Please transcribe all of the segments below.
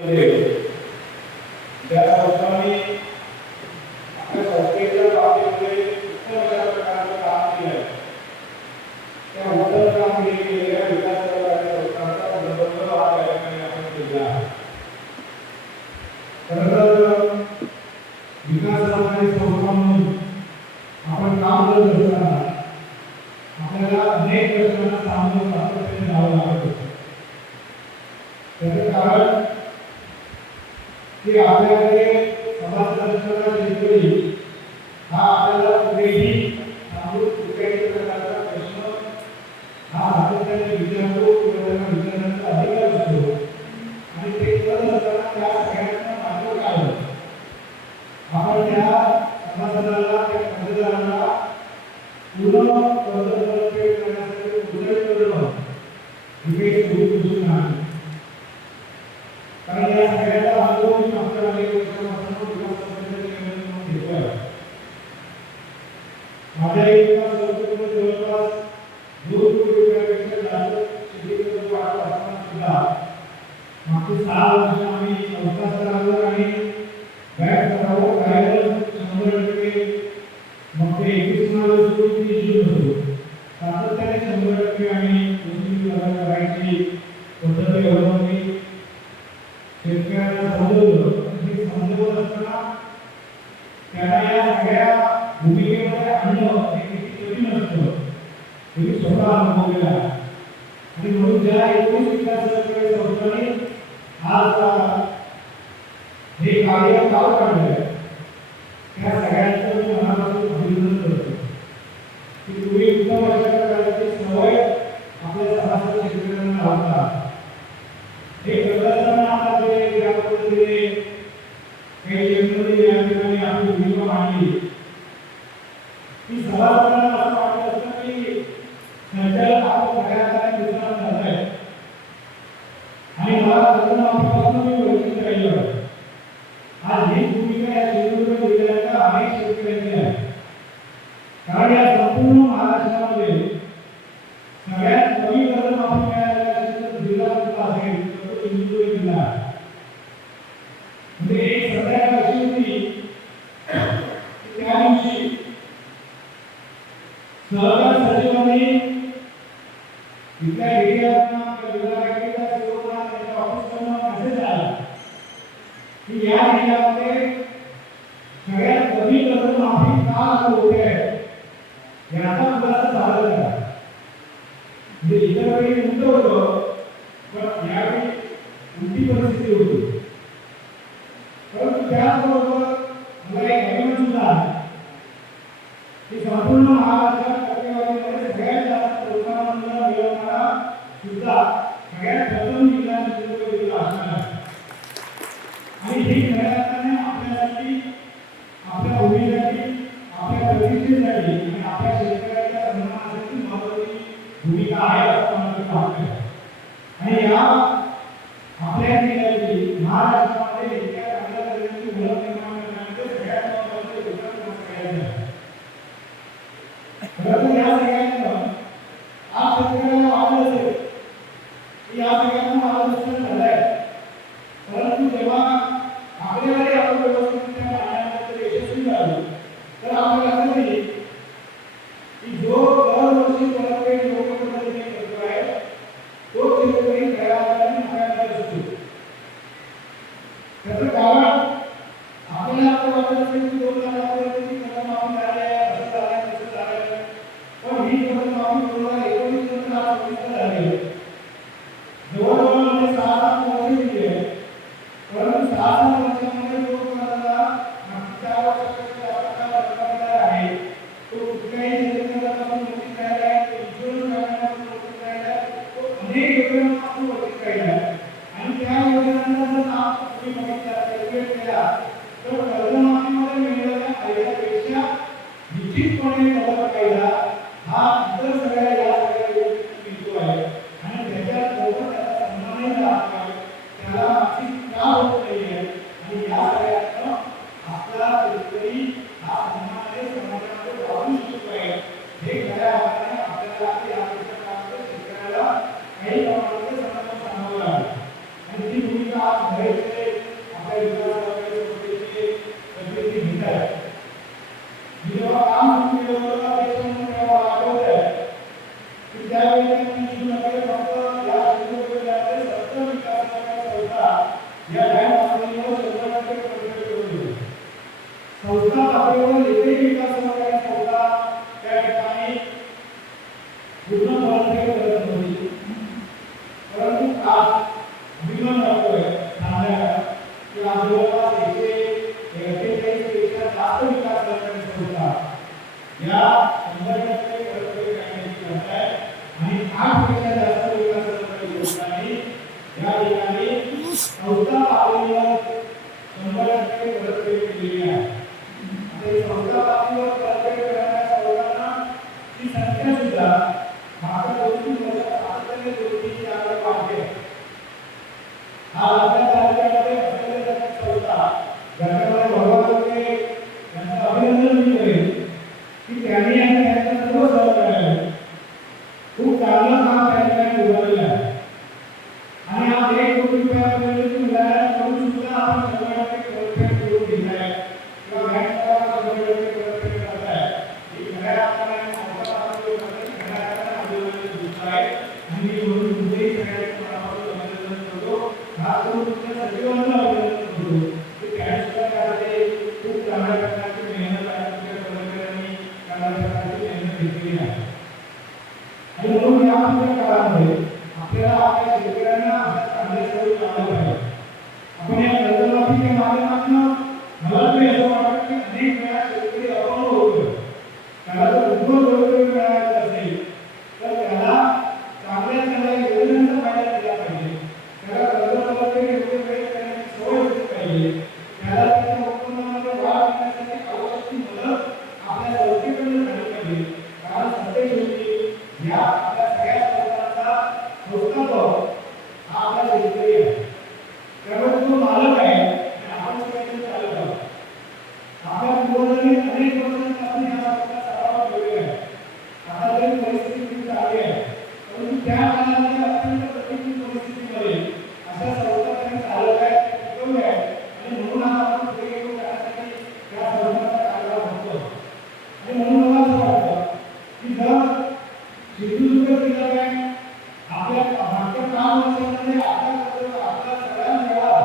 त्या संस्थांनी आपल्या संस्थेच्या बाबतीमध्ये उत्तम अशा प्रकारचं काम केलं आहे. त्या उत्तम कामगिरी केलेल्या विकास संस्थांचा संदर्भ आज या ठिकाणी आपण केला आहे. खरं तर विकास सहकारी संस्था म्हणून आपण काम करत असताना आपल्याला अनेक प्रश्नांना सामोरं सातत्याने जावं लागत होतं. त्याचं कारण की आपल्याकडे समाजशास्त्राचा शेतकरी हा आपल्याला कुठेही थांबून कुठल्याही प्रकारचा प्रश्न हा सातत्याने विचारतो किंवा त्यांना विचारण्याचा अधिकार असतो आणि ते करत असताना त्या सगळ्यांना मार्ग काय होतं. आपण त्या समाजाला त्या कर्जदाराला पूर्ण कर्ज परतफेड करण्यासाठी उचल करणं हे सुरू नाही. कारण या सगळ्याचा अनुभव मी मागच्या अनेक वर्षांपासून विकास संस्थेच्या नियमनातून घेतला आहे. माझ्या विकास संस्थेमध्ये जवळपास 2 कोटी रुपयापेक्षा जास्त शेती कर्ज वाटप असताना सुद्धा मागची 6 वर्ष आम्ही संस्था स्तरावर आणि बँक स्तरावर कायम 100% मग ते 21 सुरू 30 होतो सातत्याने 100% आम्ही कृषी करायची पद्धती अवलंबली. शेतकऱ्यांना समजवलं हे समजवत असताना त्यांना या सगळ्या भूमिकेमध्ये आणणं हे किती कठीण असतं हे मी स्वतः अनुभवलेलं आहे. आणि म्हणून ज्या 21 विकास सहकारी संस्थांनी आज हे कार्य पार पाडलं त्या सगळ्यांचं मी मनापासून अभिनंदन करतो की तुम्ही उत्तम अशा प्रकारची सवय आपल्या समाजाच्या शेतकऱ्यांना लावता. हे करत असताना आता जे ग्रामपंचायतीने काही जनप्रतिनिधी या ठिकाणी आपली भूमिका मांडली की सभासदांना असं वाटत असतं की संचालक आपण सगळ्यांना दुसरा झाला आहे आणि मला कर्जमाफीपासून मी वंचित राहिलो आहे. आज ही भूमिका या सिंधुदुर्ग जिल्ह्याच्या अनेक शेतकऱ्यांची आहे. कारण या संपूर्ण महाराष्ट्रामध्ये सगळ्यात कमी कर्जमाफी मिळालेला क्षेत्र जिल्हा कुठला असेल तर तो सिंधुदुर्ग जिल्हा आहे. म्हणजे एक सगळ्यात अशी होती त्या दिवशी सहकार सचिवांनी इथल्या एरियातना विभागाच्या सेवकांना त्यांच्या ऑफिसकडून मेसेज आला की या एरियामध्ये सगळ्यात कमी कर्जमाफी का होते आहे याचा खुलासा झाला आहे. म्हणजे इतर वेळी उलट होतं पण यावेळी उलटी परिस्थिती होती. परंतु त्याचबरोबर मला एक अभिमान सुद्धा आहे की संपूर्ण महाराष्ट्रात टक्केवारीमध्ये सगळ्यात जास्त प्रोत्साहन मिळवणारा सुद्धा सगळ्यात प्रथम जिल्हा सिंधुदुर्ग जिल्हा असणार आहे. आणि हे खऱ्या अर्थाने आपल्यासाठी आपल्या भूमीसाठी आपल्या प्रतिष्ठेसाठी आणि आपल्या शेतकऱ्याच्या सन्मानासाठी महत्त्वाची भूमिका आहे असं मला वाटतं. आणि या आपल्या जिल्ह्याची महाराष्ट्रामध्ये इतक्या चांगल्या तऱ्हेची ओळख निर्माण करण्यामध्ये सगळ्यात महत्त्वाचं योगदान सगळ्यांचं आहे. खरं तर या सगळ्यांचं आज शेतकऱ्याला वाटलं असेल की या सगळ्यांना मार्गदर्शन झालं आहे. परंतु जेव्हा आकडेवारी आपण व्यवस्थितरित्या पाहण्यामध्ये यशस्वी झालो तर आपल्याला असं नाही की जो दरवर्षी परतफेड योग्य पद्धतीने करतो आहे तो शेतकरी खऱ्या अर्थाने नफ्यात असतो. त्याचं कारण आपल्याला असं वाटत असेल की 2 लाखापर्यंतची कर्जमाफी झाली आहे, असं झालं आहे, तसं झालं आहे. पण ही कर्जमाफी 2019 नंतर आज 20 झाली आहे. जवळजवळ म्हणजे 6-7 वर्ष दिली आहे. परंतु 6-7 वर्षामध्ये जो कर्जदार मागच्या 4 वर्षाच्या आपल्याला रक्कमदार आहे तो कुठल्याही शेतकऱ्यापासून वंचित राहिला आहे, तो इन्शुरन्स काढण्यापासून वंचित राहिला आहे, तो अनेक योजनांपासून वंचित राहिला आहे. आणि त्या योजनांचा जर लाभ तुम्ही बघितला कॅल्क्युलेट केला तर कर्जमाफीमध्ये आपल्या विकासासाठी स्वतःची प्रगती घेत आहे. जेव्हा काम सुरू केलं होतं त्याच्यामुळे तेव्हा आठवतंय की त्यावेळी त्यांनी सुरू केलं फक्त या विद्यापीठाचे 70 विकासाच्या संस्था या बँक पातळीवर 100% प्रगती होती. संस्था पातळीवर एकही विकास सहकारी संस्था त्या ठिकाणी पूर्ण प्रगती करत नव्हती. परंतु आज अभिमान वाटतोय सांगायला की आज जवळपास 143 पेक्षा जास्त विकास सहकारी संस्था या 100% प्रगती करण्याची करत आहे आणि 8 पेक्षा जास्त विकास सहकारी संस्थांनी या ठिकाणी संस्था पातळीवर 100% प्रगती केलेली आहे. आणि संस्था पातळीवर प्रगती करणाऱ्या संस्थांना ही संख्या सुद्धा मागच्या 2-3 वर्षात सातत्याने 2-3 आकडे वाढते. हा आपल्या तालुक्यामध्ये असलेल्या संस्था ज्याच्यामध्ये भगवान होते यांचं अभिनंदन मी करेन की त्यांनी आणि त्यांच्या सर्व सहकार्याने खूप चांगलं काम त्या ठिकाणी उभारलेलं आहे. आणि आज 1 कोटी रुपयापर्यंत मिळाल्याकडून सुद्धा आपण 100% परतफेड करून घेताय किंवा बँकला 100% परतफेड करताय. ही खऱ्या अर्थाने संस्था पातळीवर खऱ्या अर्थाने आंदोलन दिसत आहे आणि मी म्हणून तुमचेही सगळ्यांचे मनापासून अभिनंदन करतो. खास करून तुमच्या सचिवांना अभिनंदन करतो की त्यांनी सुद्धा त्यामध्ये खूप चांगल्या प्रकारची मेहनत आणि तुमच्या कर्मचाऱ्यांनी चांगल्या प्रकारची मेहनत घेतलेली आहे. आणि म्हणून या पुढच्या काळामध्ये आपल्याला आपल्या शेतकऱ्यांना अशा चांगल्या सवयी लावल्या पाहिजे. आपण या कर्जमाफीच्या माध्यमातून मला तरी असं वाटतं की अनेक वेळा शेतकरी अपंग होतो. त्याला जर उद्योग व्यवसाय मिळायचा असेल तर त्याला चांगल्या चांगल्या योजनांचा फायदा दिला पाहिजे. त्याला कर्जमाफी योग्य वेळेत करण्याची सवय असली पाहिजे. त्याला त्याच्या उत्पन्नामध्ये वाढ करण्यासाठी आवश्यक मदत आपल्या संस्थेकडून झाली पाहिजे. कारण संस्थेची या आपल्या सगळ्या संस्थांचा संस्थापक हा आपला शेतकरी आहे. त्यामुळे तो मालक आहे आणि आपण सगळ्यांचे चालक आहोत. आपल्या पूर्वजांनी अनेक वर्षांपासून या संस्थेचा सराव ठेवलेला आहे. आता जरी परिस्थिती खूप चांगली आहे परंतु त्या काळामध्ये अत्यंत प्रतिकूल परिस्थितीमध्ये अशा संस्था त्यांनी चालवल्या आहेत, टिकवल्या आहेत आणि म्हणून आज आपण पुढे घेऊन जाण्यासाठी या संस्थांचा काळाला बघतो. आणि म्हणून मला असं वाटतं की जर सिंधुदुर्ग जिल्हा बँक आपल्या मागच्या 5 वर्षांमध्ये आपला सगळ्या व्यवहार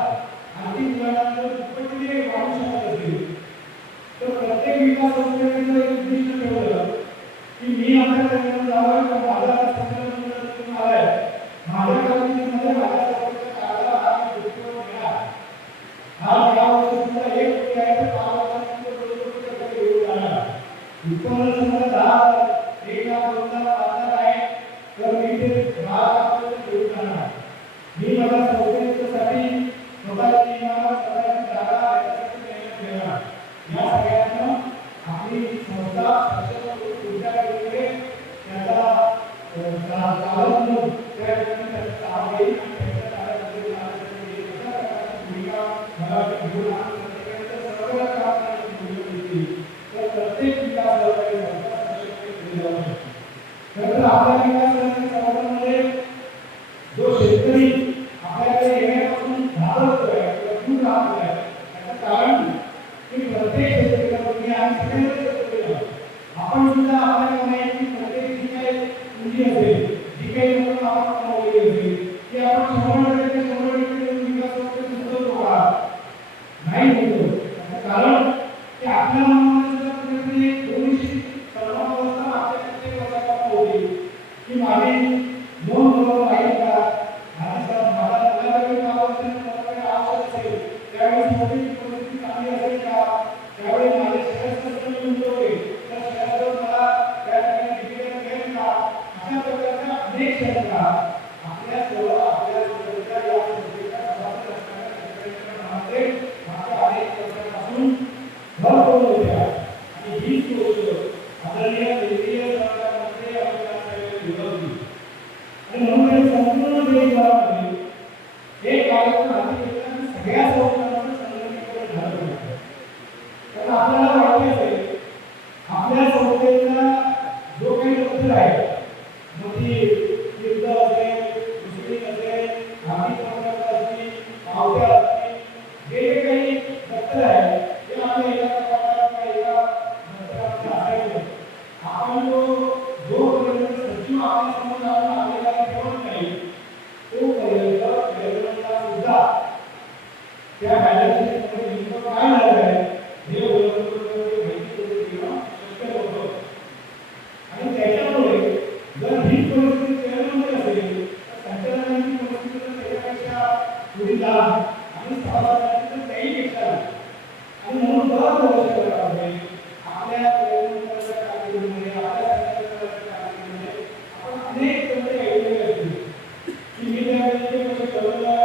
आर्थिक व्यवहारांवर दुप्पटीने वाढू शकत असेल तर प्रत्येक विकास संस्थेने एक उद्दिष्ट ठेवलं की मी आपल्या संस्थेत जावं किंवा माझा संस्थेतून आलाय माझ्या कामगिरीमध्ये माझ्या संस्थेच्या काळाला हा मी दृष्टिकोन केला. हा या वर्षी सुद्धा 1 कोटी आहे तर 5 वर्षांनंतर 2 कोटी येऊन जाणार. उत्पन्न समजा 10,000 1 लाख 2 लाख 5 लाख आहे तर मी ते 10 लाखापर्यंत घेऊन जाणार. मी माझ्या संस्थेसाठी स्वतःची इमारत स्वतःची जागा याच्यासाठी मेहनत घेणार. या सगळ्यांना आपली संस्था तुमच्याकडे त्याचा चालक म्हणून त्या ठिकाणी त्याचा लाभ घेईल आणि त्याच्या कार्यामध्ये भूमिका मला घेऊन आणि प्रत्येकाच्या सर्व काम करण्याची भूमिका घेतली तर प्रत्येक विकास सहकारी संस्था सशक्त केली जाऊ शकते. तर आपल्या विकास सहकारी संस्थांमध्ये जो शेतकरी आपल्याकडे येण्यापासून घाबरतोय किंवा दूर राहतोय त्याचं कारण की प्रत्येक शेतकऱ्याला आम्ही सगळ्यांना शेतकरी आहोत. आपण सुद्धा आपल्या कमाईची प्रत्येक जी काही पुंजी असेल जी काही रक्कम आपण कमवलेली असेल ती आपण 100% विकास संस्थेत गुंतवतो का? नाही गुंतवतो. त्याचं कारण की आपल्या मनामध्ये सुद्धा कुठेतरी एक थोडीशी सर्वावस्था आपल्या प्रत्येक वर्षापासून होती की माझी नोंद बरोबर आहे का? मला त्यावेळी आवश्यक असेल त्यावेळी मोठी परिस्थिती चांगली असेल का? त्यावेळी माझे शेअर्स कसं गुंतवले तर शेअर्सवर मला त्या ठिकाणी डिव्हिडंड मिळेल का? अशा प्रकारच्या अनेक शंका आपल्या स्वतःच्या या संस्थेच्या सभासद असणाऱ्या शेतकऱ्यांच्या मनामध्ये मागच्या अनेक वर्षांपासून भर पडून होत्या. आणि हीच गोष्ट आदरणीय केंद्रीय सरकारमध्ये आपल्याला सगळ्यांना होती. आणि म्हणून संपूर्ण देशभरामध्ये एक कार्यक्रम हाती घेतला की सगळ्या संस्थांचं संघटित झालं पाहिजे. तर आपल्याला वाटते असेल आपल्या संस्थेचा जो काही दफ्तर आहे मग ती युद्ध असेल, मुस्लिम असेल, धार्मिक संघटना असतील, पावत्या असतील, जे त्या बॅलन्स शीटमध्ये नेमकं काय झालं आहे हे ओळखण्याची माहिती करून देणं शक्य होतं. आणि त्याच्यामुळे जर ही परिस्थिती चेअरमनची असेल तर संचालकांची परिस्थिती तर त्याच्यापेक्षा थोडी लांब आणि सभासदांची तर त्याहीपेक्षा लांब. आणि म्हणून दरवर्षी आपल्या चेअरमनच्या कामगिरीमध्ये आपल्या संचालकांच्या कामगिरीमध्ये आपण अनेक तंत्रे ऐकलेले असतील की मी त्यावेळी कसं ठरवलं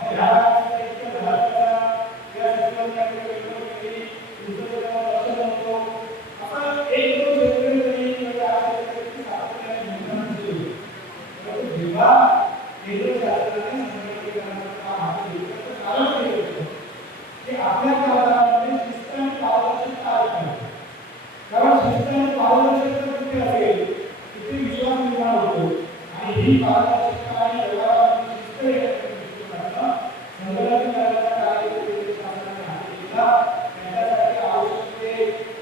ह्या इतकं झालं करा या सचिवांच्याकडे केली तुमचं त्याच्यावर लक्ष नव्हतो असं एक दोन शेतकरी तरी सातत्याने म्हणून जेव्हा केंद्र शासनाने संघटिकरणाचं काम हाती घेतलं तर कारण हे होतं की आपल्या कारभारामध्ये शिस्त आणि पारदर्शकता आली पाहिजे. कारण शिस्त आणि पारदर्शकता कुठे असेल तिथे विश्वास निर्माण होतो आणि ही पारदर्शकता आणि व्यवहाराची शिस्त येण्याच्या दृष्टिकोनातनं संघटनाचा कार्य केंद्र शासनाने हाती घेतला. त्याच्यासाठी आवश्यक ते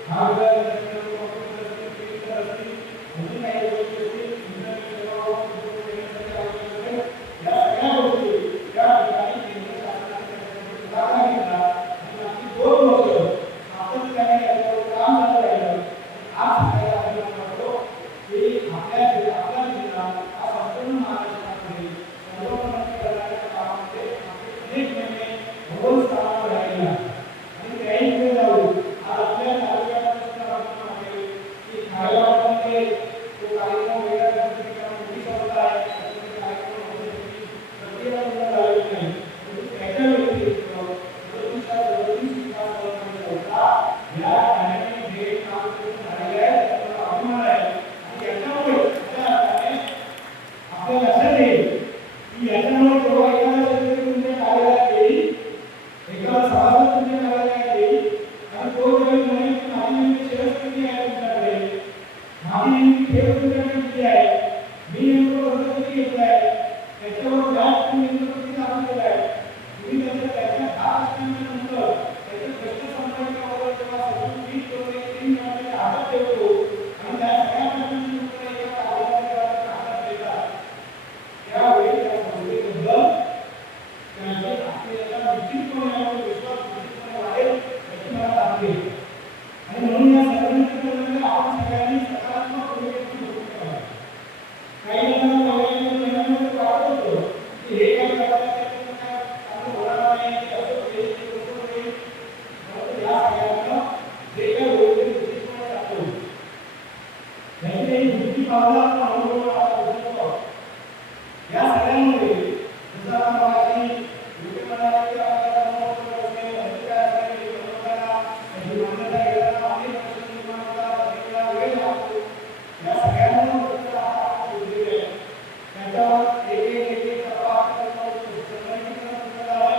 भागधारक असतील, कॉम्प्युटर असतील, अजून काही गोष्टी असतील, इंटरनेट सेवा उपलब्ध देण्यासाठी आवश्यक असेल, या सगळ्या गोष्टी या ठिकाणी केंद्र शासनाने त्याच्यामध्ये पुढाकार घेतला आणि मागची 2 वर्ष सातत्याने याच्यावर काम चालू राहिलं. आज सगळ्याला अभिमान वाटतो की आपल्या जिल्हा हा संपूर्ण महाराष्ट्रामध्ये सर्वोन्नतीकरणाच्या कामामध्ये अनेक महिने भगवत स्थानावर राहिलेला आहे. आणि त्याही पुढे जाऊ आज आपल्या तालुक्यापासून वाटते की खारेवाडमध्ये तो कार्यक्रम वेगळ्या पद्धतीने मोठी संस्था आहे त्याच्यामध्ये कार्यक्रम होण्यासाठी प्रक्रिया पूर्ण झालेली नाही. परंतु त्याच्या व्यतिरिक्त या ठिकाणी जे काम झालेले आहे त्याचा अभिमान आहे. आणि याच्यामुळे आपल्या लक्षात येईल की याच्यामुळे जेव्हा एखादा शेतकरी तुमच्या कार्यालयात येईल, एखादा सभासद तुमच्या कार्यालयात येईल आणि तो जरी म्हणेल की माझी नेमकी शेअर्स किती आहे तुमच्याकडे, माझी नेमकी ठेव तुमच्याकडे किती आहे, मी नेमकं कर्ज किती घेतलं आहे, त्याच्यावर व्याज तुम्ही नेमकं किती लागू केलं आहे, तुम्ही त्याच्या 10% त्याचे प्रश्न संपर्कावर जेव्हा सगळं नीट करून एक 3 महिन्याच्या हातात ठेवतो आणि त्या सगळ्या प्रश्नांची उत्तरं एका कागदावर हातात देतात त्यावेळी त्या संस्थेबद्दल त्यांचे आपल्याला निश्चितपणे विश्वास निश्चितपणे वाढेल याची मला खात्री आहे. आणि म्हणून या संघटनेमध्ये आपण सगळ्यांनी सकारात्मक भूमिकेची भूमिका करावी. काही लोकांना महिन्यामध्ये वाटत होतं की हे काय करायला त्याच्यानं काय चांगलं होणार नाही की असं होईल की तसं होईल. परंतु या सगळ्यांना जे काही होईल ते निश्चितपणे दाखवलं. त्याची एक दृष्टी पाहता आपण अनुभव या सगळ्यांमध्ये जसं आपण मगाशी लोक म्हणाले की आपल्याला अनुभव असेल अधिकार असेल बनवताना त्याची मान्यता घेताना अनेक प्रश्न निर्माण होतात, अनेक वेळा वेळ लागतो. या सगळ्यांना आपण शोधलेले आहे त्याच्यावर एक तपास संघटिकरण पूर्ण झालं.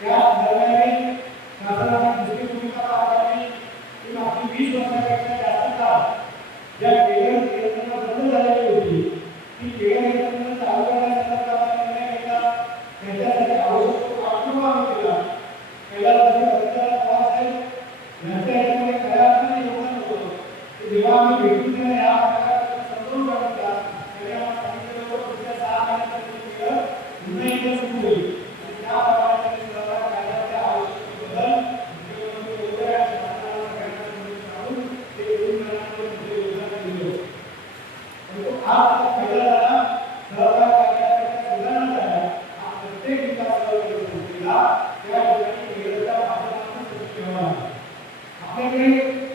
त्या दरम्यान शासनाने दुसरी भूमिका पाहताना की मागची 20 वर्षापेक्षा जास्त काळ ज्या केंद्र बंद झालेली होती ती केंद्र चालू करण्याचा निर्णय घेतला. त्याच्यासाठी आवश्यक पाठपुरावा आम्ही केला. पहिला वर्ष साहेब यांच्या याच्यामध्ये खऱ्या अर्थाने योगदान होतं की जेव्हा आम्ही भेटून त्यांना या प्रकाराचा समजून काढला तेव्हा सांगितलं होतं पुढच्या 6 महिन्यापर्यंत पुन्हा एकदा सुरू होईल आणि त्याप्रमाणे त्यांनी सहभाग करण्याच्या आवश्यक बदल मुख्यमंत्री महोदय आणि शासनाला सगळ्यांना समजून सांगून ते येऊन जाण्यामध्ये योगदान दिलं. परंतु आज पहिला झाला सहभाग करण्याच्या सुधारणा झाल्या. हा प्रत्येक विकासावर संस्थेला त्या ठिकाणी केंद्राच्या माध्यमातून शक्य होणार. आपल्याकडे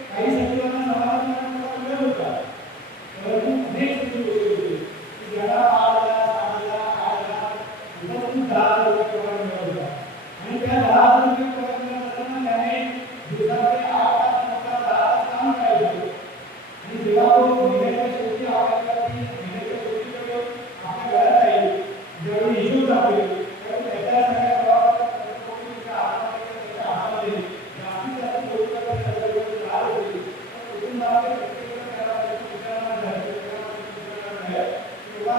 काही सचिवांना समाधान वेळ होता परंतु अनेक सचिव होते की ज्याला 5,000, 7,000, 8,000 खूप 10,000 रुपये पगार मिळत होता आणि त्या 10,000 रुपये पगार मिळत असताना त्याने दिवसाचे 8 तास 9 तास 10 तास काम करायचं. आणि जेव्हा तो महिन्याच्या शेवटी आपल्याकडे महिन्याच्या शेवटी आपल्या घरात जाईल ज्यावेळी हिशोब दाखवेल त्यावेळी त्याच्या सगळ्या प्रवासाच्या हातामध्ये जास्तीत जास्त लोकांना सगळं राहत होती. कुटुंबामध्ये प्रत्येकाला त्याला किंवा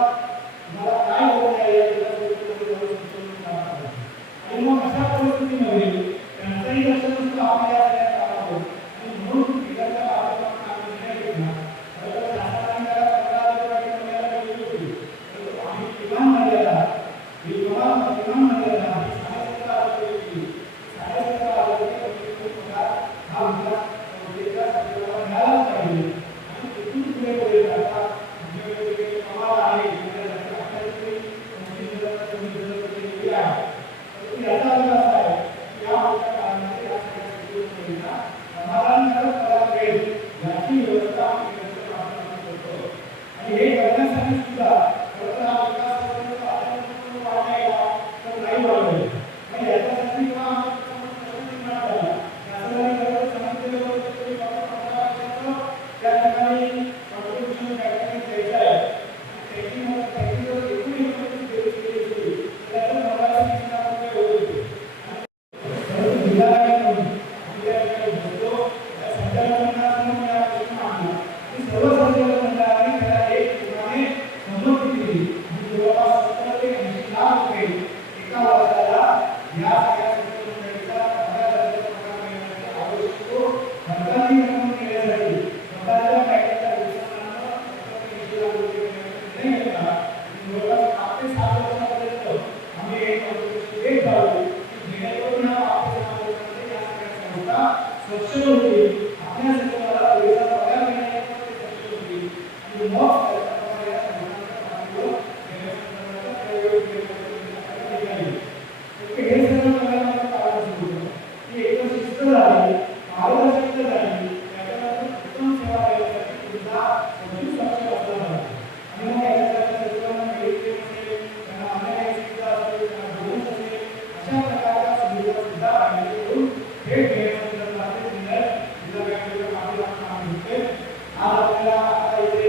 मला काय होत आहे आणि मग अशा परिस्थितीमध्ये त्यांचाही लक्ष नसतं आपल्या सगळ्या कामावर आणि म्हणून विकासाच्या माध्यमातून आम्ही निर्णय घेतला. खरं तर शासनाने त्याला 15,000 रुपये महिन्याला दिली होती परंतु आम्ही किमान मर्यादा ही 7,500 रुपये केली. या सगळ्या संस्था मंडळीचा पंधरा दर्जाचा पगार मिळण्यासाठी आवश्यक तो खर्चाची रक्कम देण्यासाठी स्वतःच्या बँकेच्या व्यवस्थापनानं 70-80 लाख रुपये देण्याचा निर्णय घेतला. जवळपास 5 ते 7 वर्षापर्यंत आम्ही एक चौकशी घेत राहू की जेणेकरून या 5 ते 7 वर्षामध्ये या सगळ्या संस्था सक्षम होतील, आपल्या सचिवाला पुरेसा पगार मिळण्यासाठी ते सक्षम होतील आणि मग त्याच्या प्रकारे या संस्थांच्या पाठीवर देण्यासंदर्भाचा प्रयोग केला जाईल. हे सगळं करायला कारण सुरू होतं की एक शिस्त झाली, पारदर्शकता झाली, त्याच्यानंतर उत्तम सेवा देण्यासाठी तुमचा सचिव सक्षम असला पाहिजे. आणि मग याच्यासाठी सचिवांना मेरिट असेल, त्यांना अन्याय सुविधा असेल, त्यांना बोनस असेल, अशा प्रकारच्या सुविधा सुद्धा पाहिजे करून हे देण्यासंदर्भात निर्णय जिल्हा बँकेच्या माध्यमातून आम्ही घेतले. आज आपल्याला आता इथे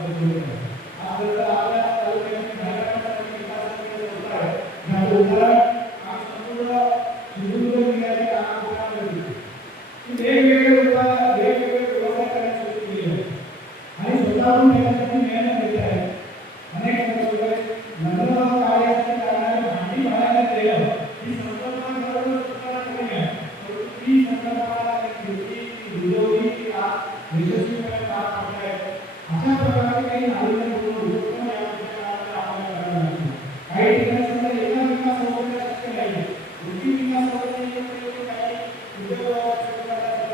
पद्धतीने आज जर आपल्या तालुक्यामध्ये नागरिकांसाठी विकासाचे होत आहे याचं उदाहरण आज संपूर्ण सिंधुदुर्ग जिल्ह्याचे कानाकोपऱ्यामध्ये वेगवेगळे व्यवसाय करण्यास सुरू केले आहे आणि स्वतःहून त्यासाठी मेहनत घेत आहे. अनेक नंदनवन कार्यासाठी लागणारे भांडी भाड्याने देणं ही संकल्पना खरोखर सुद्धा कमी आहे, परंतु ती संकल्पना विजयी आज यशस्वीपणे पार पाडली आहे. अशा प्रकारे काही नाविन्यपूर्ण उद्योग पण या काळात आपल्याला करावे लागतील. काही ठिकाणी समजा एका विकास होणे शक्य नाही, कृषी विकास होणे काही उद्योग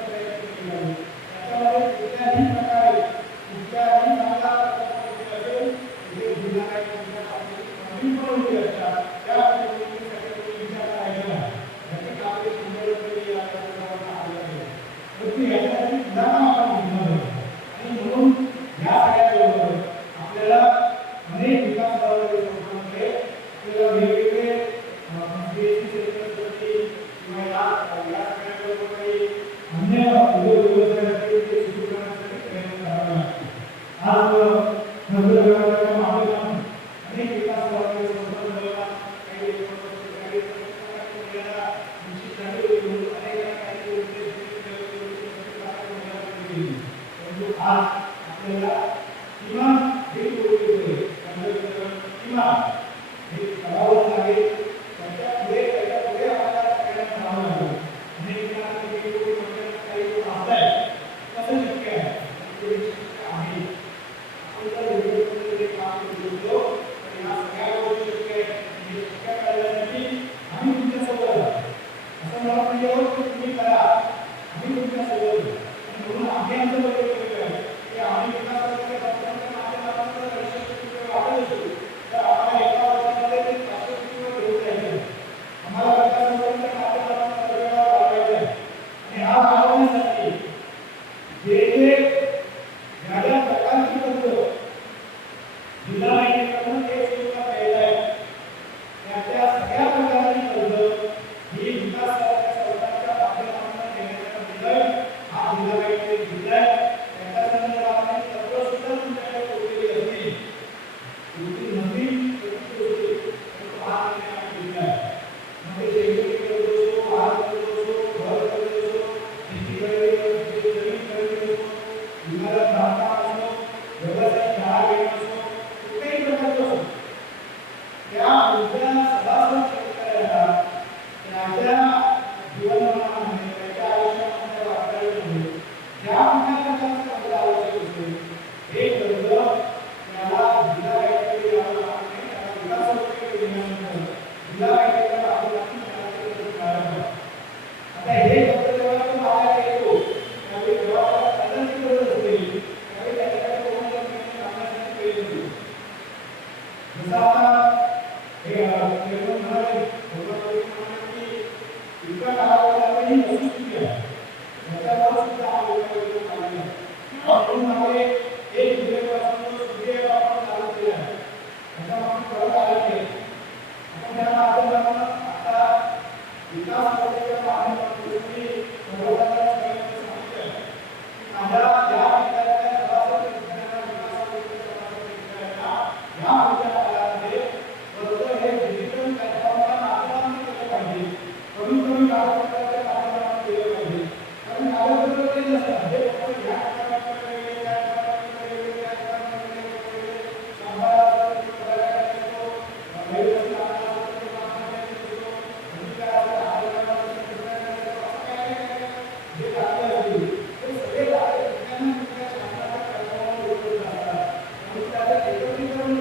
प्रयत्न केले आहे. त्याच्यामध्ये कुठल्याही प्रकारे कुठल्याही चांगला असेल जे जिल्हा नवीन पण उद्योग असतात त्या उद्योगासाठी विचार करायचा याची कामे सुंदरपणे या कार्यक्रमात आली आहे. परंतु यासाठी पुढाकार आपण घेणार आहोत आणि म्हणून या सगळ्याबरोबर आपल्याला अनेक विकास संस्थांमध्ये आपल्याला वेगवेगळे किंवा या सगळ्याबरोबर काही अन्य उद्योग व्यवसायासाठी ते सुरू करण्यासाठी प्रयत्न करावे लागतील. आज नगरविकासाच्या माध्यमातून अनेक विकास संस्थांना काही आज आपल्याला किमान एक किमान एक करावं लागेल. त्याच्या पुढे आपल्याला सगळ्यांना करावं लागेल. अनेक काही आपलंय कसं शक्य आहे आहे आपण जर वेगवेगळे काम करू शकतो तर या सगळ्या गोष्टी शक्य आहे. हे शक्य करण्यासाठी आम्ही तुमच्यासोबत असं मला म्हणजे तुम्ही करा, आम्ही तुमच्यासोबत म्हणून आम्ही आमचं बरोबर की आम्ही विकासाच्या माध्यमातून यशस्वी वाढत असू तर आम्हाला एका वर्षामध्ये ते 500 घेऊन जायचं. आम्हाला विकासाच्या माध्यमातून सगळ्यांना वाढवायचं आहे आणि हा वाढवण्यासाठी जे ज्या प्रकारची कर्ज जिल्हा बँकेकडून ते सुविधा द्यायला आहे त्या सगळ्या प्रकारची कर्ज ही विकास संस्थांच्या माध्यमातून देण्याचा निर्णय हा जिल्हा बँकेने घेतला आहे. त्याच्या संदर्भात तत्व सुद्धा तुमच्याकडे पोहोचलेली असतील, तुमची नवीन हा निर्णय आम्ही घेतला आहे. मग ते शैक्षणिक कर्ज असो, वाहन कर्ज असो, घर कर्ज असो, शेती खरेदी जमीन खरेदी असो, इमारत बांधकाम असो, व्यवसाय शाळा घेणं असो, कुठल्याही प्रकारचं असो त्या मुद्द्या सभासद शेतकऱ्याला त्याच्या जीवनमानामध्ये त्याच्या आयुष्यामध्ये वापरायला ज्या प्रकारचं कर्ज आवश्यक असेल हे कर्ज त्याला जिल्हा बँकेकडे यावं लागते. त्याला विकास योजनेनंतर जिल्हा बँकेच्या माध्यमातून त्याला ते कर्ज मिळालं. आता हे कर्ज जेव्हा तो मागायला येतो त्यावेळी जेव्हा त्याला कर्जाची गरज असते त्यावेळी त्याच्याकडे कोण मागण्यासाठी पैसे नसतो. जसं आता हे म्हणाले की इतका कालावधी ही वस्तुस्थिती आहे याच्यावर सुद्धा हा उपाययोजना चालू आहे. म्हणून आम्ही 1 जुलैपासून सूर्य आपण चालू केला आहे. त्याच्यापासून परत आले नाही. आपण त्या माध्यमातून आता विकास प्रक्रियेच्या माध्यमातून सर्वसाधारण सांगितलं की माझ्या ज्या विद्यार्थ्यांना सभासद शेतकऱ्यांना विकासाच्या या पुढच्या काळामध्ये कर्ज हे डिजिटल प्लॅटफॉर्मच्या माध्यमातून केलं पाहिजे. कमी कागदपत्राच्या माध्यमातून केलं पाहिजे. कारण कागदपत्र ते नसतात हे फक्त ह्या एकत्रीकरण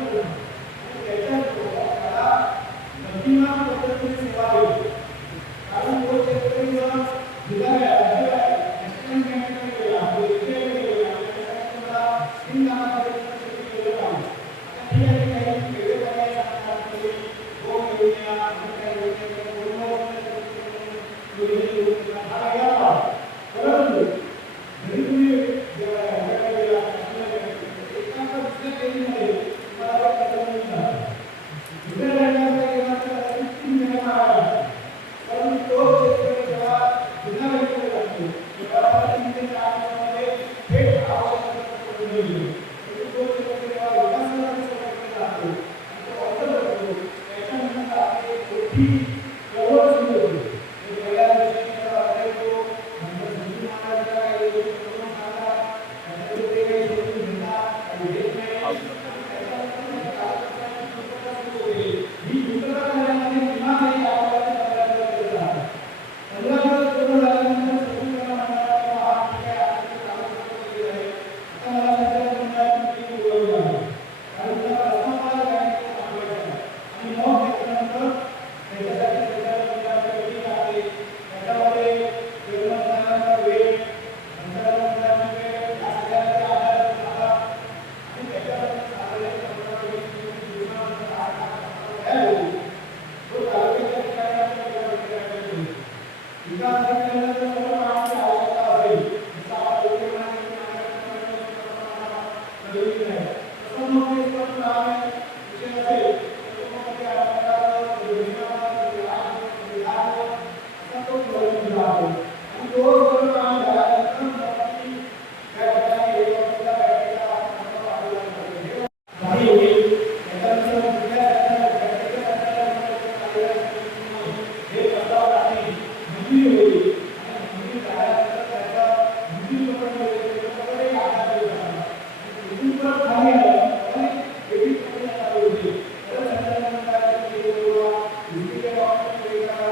पाणी आलं आणि एवढी पाणी आली होती तर संचालकांना केलेला विविध वापर केला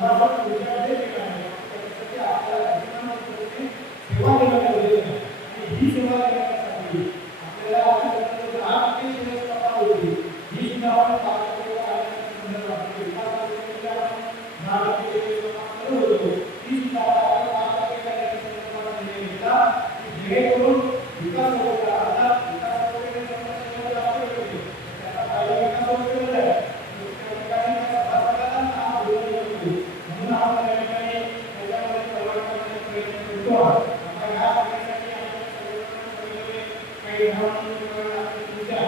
भाग ही सेवा करण्यासाठी आपल्याला ग्राहक सेवेची कपात होती ही सुद्धा आपण पाहतो आणि संदर्भात विकासाच्या ग्राहक सेवेची कपात करत होतो ही सुद्धा आपण 5% करण्याच्या संदर्भात निर्णय घेतला की जेणेकरून विकास होईल आता विकास वगैरे समस्या जास्त होते त्याचा फायदा विकास वगैरे आहे त्या ठिकाणी सभासदांना काम होऊ शकतो म्हणून आपण त्या ठिकाणी त्याच्यामध्ये परिवर्तन करण्याचा प्रयत्न करतो आता या सगळ्यासाठी काही तुमच्या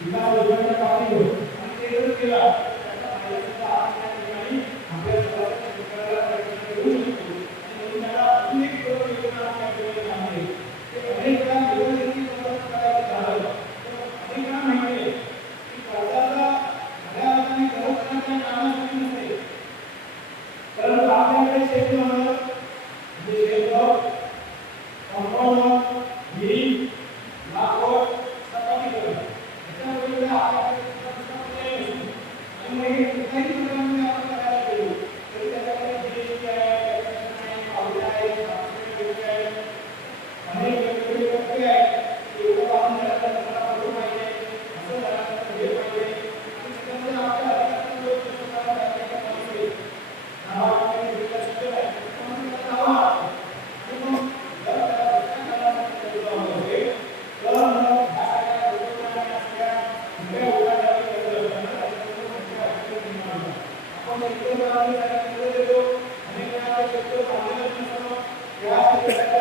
विकास योजनेच्या बाबतीत आणि ते जर केला त्याचा फायदा सुद्धा आपण त्या ठिकाणी आपल्या स्वतःच्या शेतकऱ्याला प्रयत्न करू शकतो आणि त्याला अजून एक योजना आपल्या ठिकाणी आहे ते अनेक वेळा निवडणुकीची मदत करायचं झालं तर अनेक वेळा माहिती आहे की कर्जाचा खऱ्या अर्थाने गरज करण्याच्या कारणासाठी नसते परंतु आपल्याकडे शेतमाल जे शेतमाल कंपाऊंड विहीर लागवड सपाटीकरण याच्या वेळेला आपल्याकडे पर्याय नसतो आणि मग हे कुठल्याही प्रकारामध्ये आपण करायला गेलो तरी त्याच्याकडे जीएसटी आहे पावडर आहे आहे अनेक वेगवेगळे टप्पे आहेत एवढं आपण त्याला पडू पाहिजे असं झालं हे पाहिजे आणि त्याच्यामध्ये आपल्या अधिकारांचा जो प्रकार आहे नावाने विकास आहे पण त्याचा हवा आणि मग जर त्याला कालावधी असेल तर मग ह्या सगळ्या लोकांना सगळ्या मोठ्या उदाहरणाची गरज आपण शेतकरी देतो अनेक वेळा शेतकरी बांधलेच नसतो या शेतकऱ्याच्या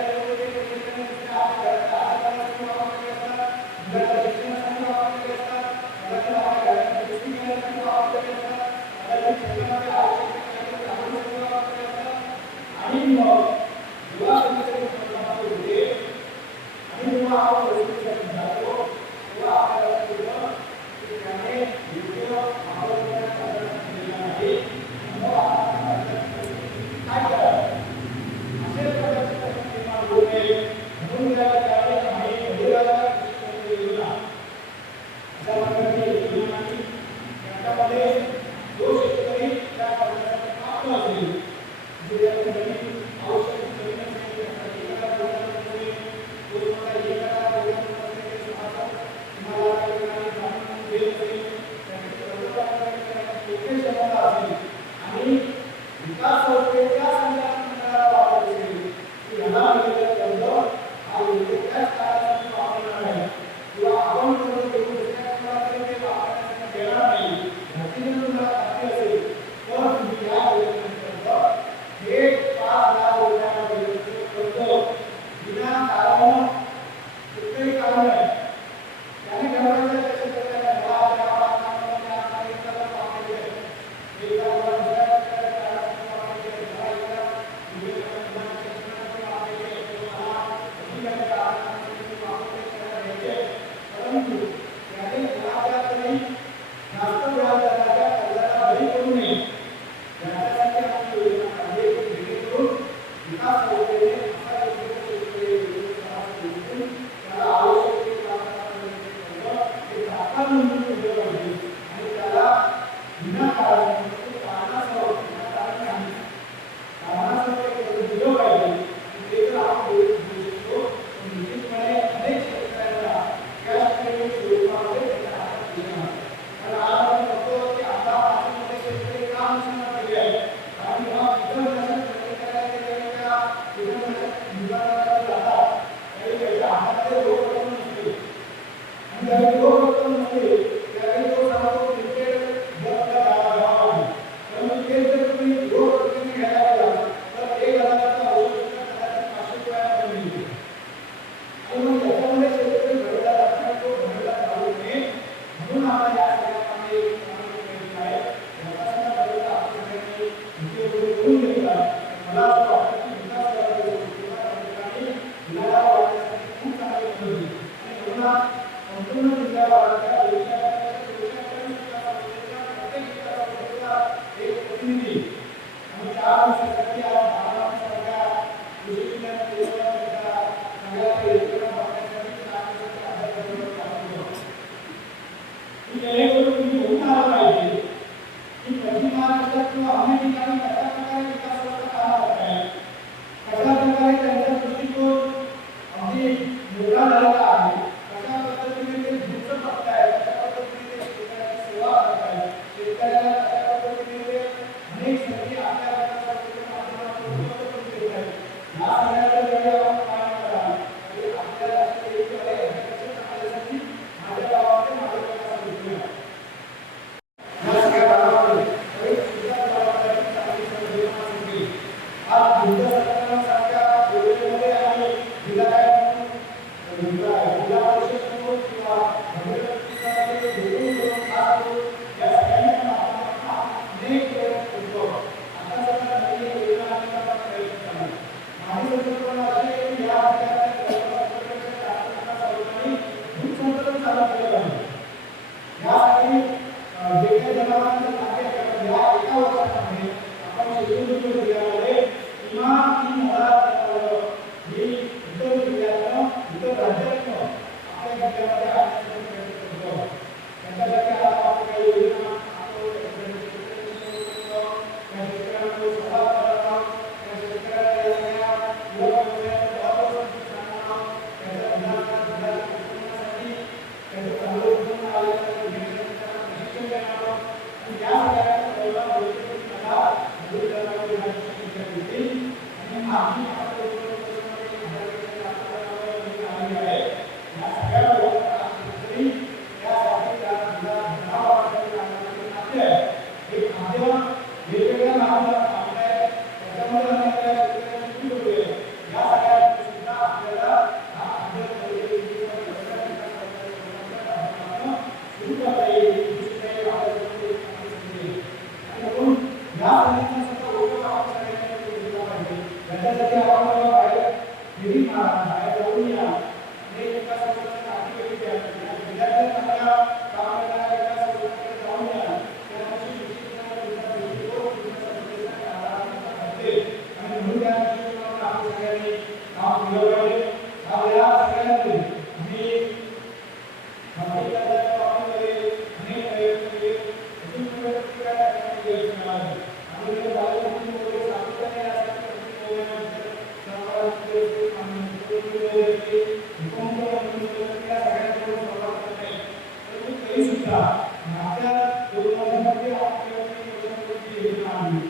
कशा प्रकारे त्यांचा दृष्टिकोन अगदी जिल्हा काय जिल्हा परिषद असो किंवा नगरपालिकेचे दोन दोन खास करून या सगळ्यांच्या माध्यमातून अनेक प्रयत्न करतो. आता सध्या नवीन योजना आणण्याचा प्रयत्न चालू आहे. माझी संकल्पना अशी आहे की या राज्याच्या सर्वसाधारणच्या सर्वांनी दूध चालू केलं पाहिजे. यासाठी जे काही जनावरांचे खाते असतात या एका वर्षामध्ये आपण शेड्यूल जिल्ह्यामध्ये किमान 3000 जनावरं ही इतर जिल्ह्यातनं इतर राज्यातनं आपल्या जिल्ह्यामध्ये आणण्याचा प्रयत्न करतो. त्याच्यासाठी आता आपण काही योजना त्या शेतकऱ्यांना संवाद करत आहोत. त्या शेतकऱ्यांना या सगळ्या युवा व्यवसायाच्या वापरासाठी सांगणार आहोत. त्याच्या जिल्ह्यासाठी त्याचं चांगलं उत्पन्न आलं तर प्रशिक्षण देणार आहोत. आणि या सगळ्यांचा पहिला मला मदत करण्याची शक्यता होती. आणि आम्ही या सगळ्या लोकांसाठी त्यासाठी एक माध्यम वेगवेगळ्या नावाला आपल्या त्याच्यामध्ये या सगळ्या सुद्धा आपल्याला सुरू करता येईल. म्हणून या संधीचा उपयोग आपण सगळ्यांनी केला पाहिजे. याच्यासाठी आपण बाहेर जाऊन या अनेक विकास संस्थांच्या आर्थिक विद्यार्थ्यांना चांगल्या काम करणाऱ्या विकास संस्थांकडे जाऊन या. त्यामध्ये आणि म्हणून त्या दृष्टिकोनातून आपण सगळ्यांनी काम केलं पाहिजे. या सगळ्यांमध्ये आम्ही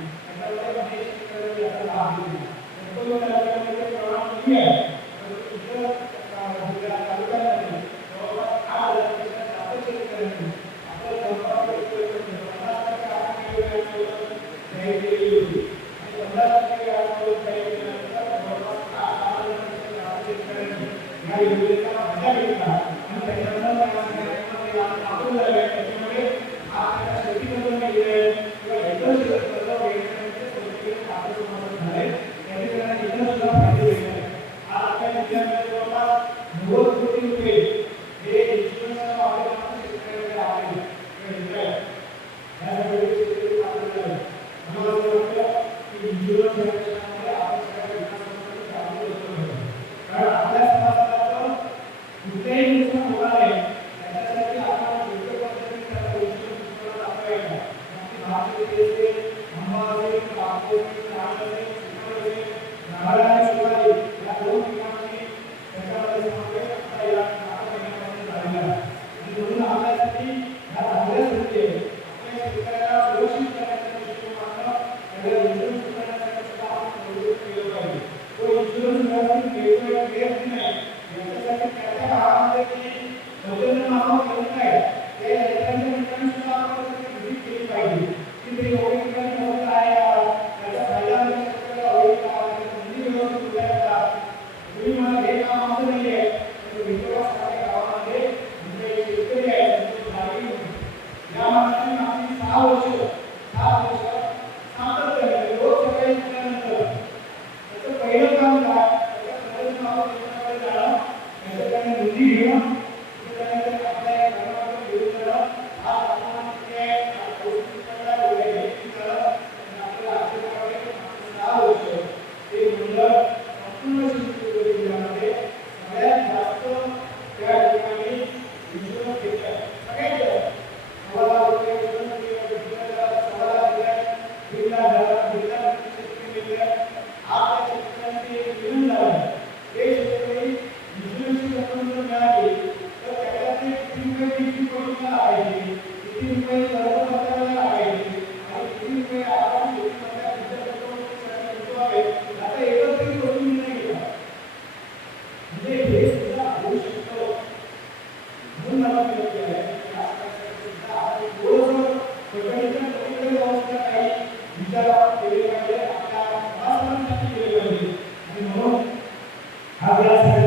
Gracias.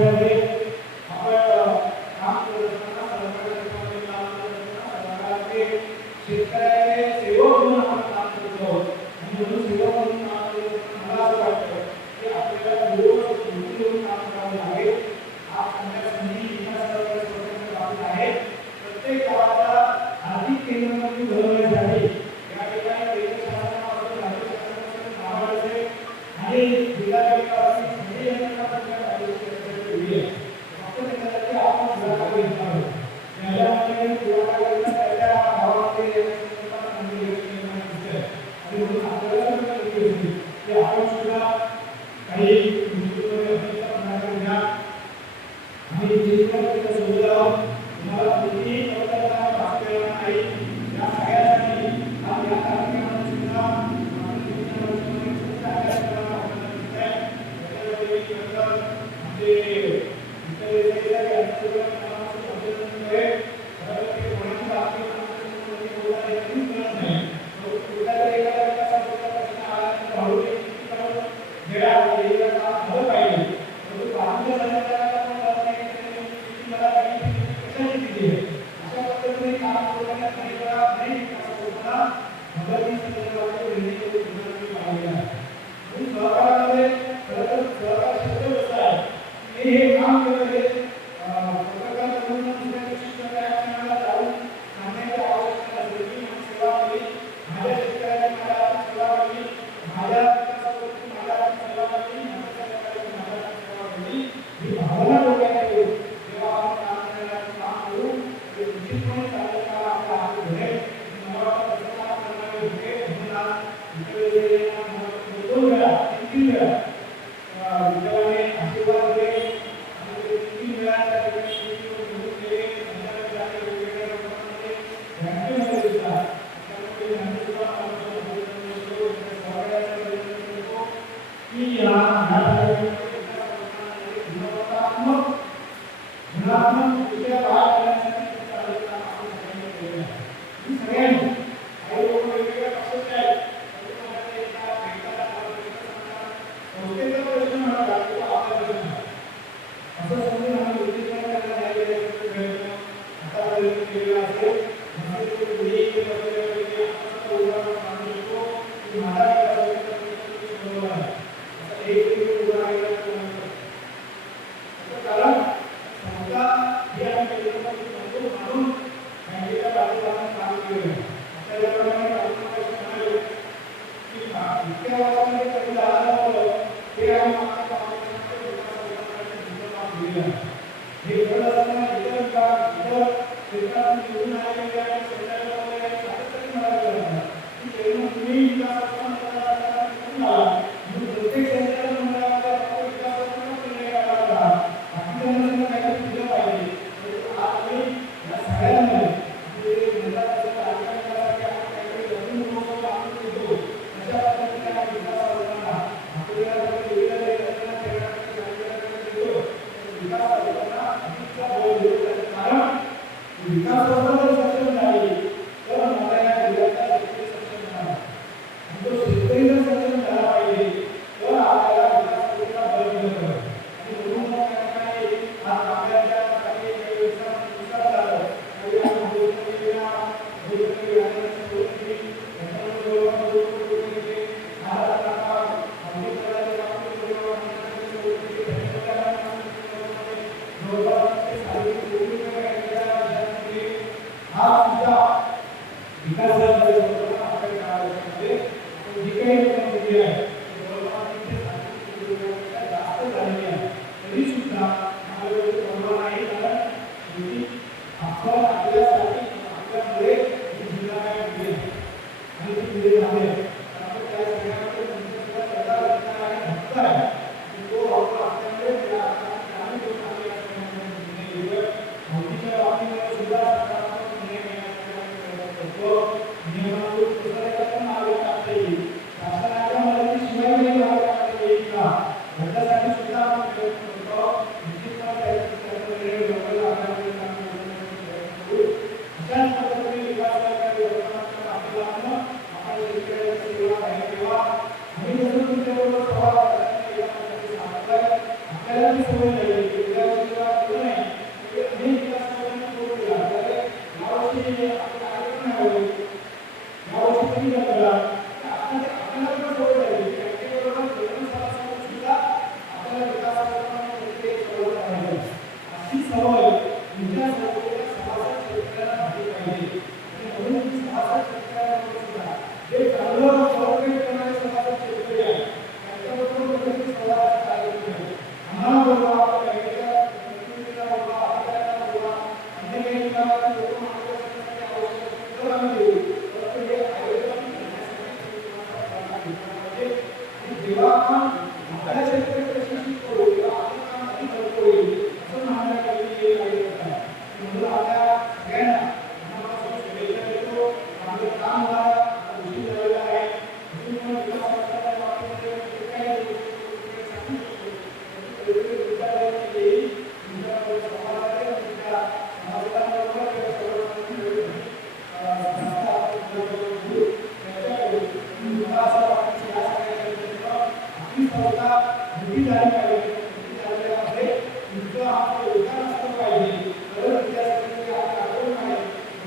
ही संस्था मोठी झाली पाहिजे. मोठी झाल्यामध्ये तुमचं आपलं योगदान असलं पाहिजे. तरच विद्यार्थ्यांची आपली आठवण आहे.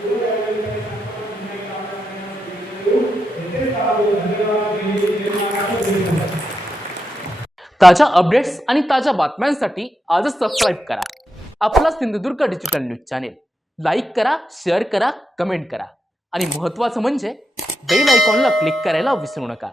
एवढं त्यावेळी काही सांगताना पुन्हा एकदा आपल्या सगळ्यांना शुभेच्छा देऊ. येथेच थांबतो. धन्यवाद. जय महाराष्ट्र. जय महाराष्ट्र. ताज्या अपडेट्स आणि ताज्या बातम्यांसाठी आजच सबस्क्राईब करा आपला Sindhudurg digital news channel. Like करा, शेअर करा, कमेंट करा आणि महत्त्वाचं म्हणजे बेल आयकॉनला क्लिक करायला विसरू नका.